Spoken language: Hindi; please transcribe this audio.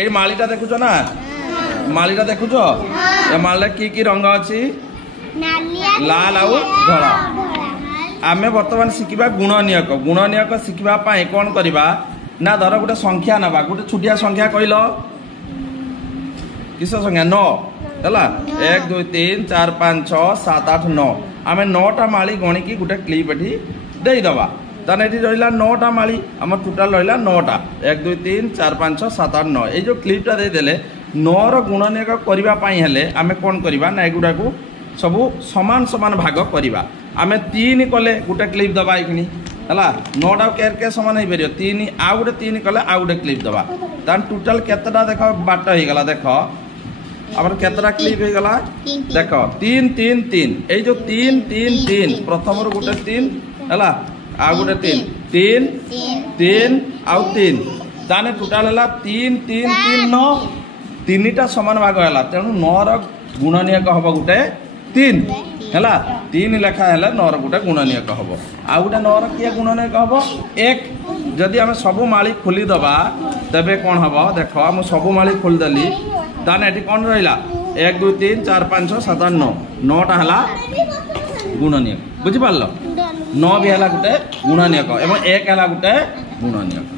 ए मालीटा देखुछ ना मालीटा देखुछ ए मालीटा की रंग अछि लाल आउ धला आमे वर्तमान शिखिबा गुणनियक शिखिबा पाए कोन करबा ना धर गोटे संख्या नबा गोटे छुटिया संख्या कहल किस संख्या 9 है 1 2 3 4 5 6 7 8 9 आम 9टा माली गणिकी गोटे क्लिप एठी देदबा ताने एठी रहिला 9टा माली आम टोटाल रहिला 9टा 1 2 3 4 5 6 7 8 9 ए जो क्लिपटा देदेले 9 रो गुणनियक करबा पाई हेले आमे कोन करबा ना एगुडा को सबु समान समान भाग करबा आमे 3 कले गोटे क्लिप दबा एखनी हला 9टा केर के समान हे परियो 3 आ गोटे 3 कले आ गोटे क्लिप दबा तान टोटल केतटा देखो बाट हे गला देखो आबर केतरा क्लिप हे गला देखो 3 3 3 ए जो 3 3 3 प्रथम रो गोटे 3 हला आ गोटे 3 3 3 आउ 3 ताने टोटल हला 3 3 3 9 तीनटा समान भाग हला तेनु 9 रो गुणनियक हबो गोटे 3 हला 3 लेखा हला 9 रो गोटे गुणनियक हबो आ गोटे 9 रो किया गुणनियक हबो 1 जदि हम सब माली खोली दबा तबे कोन हबो देखो हम सब माली खोल दली ताने एठी कोन रहिला 1 2 3 4 5 6 7 8 9 9टा हला गुणनियक बुझि पारलो 9 भी हला गोटे गुणनियक एवं 1 हला गोटे गुणनियक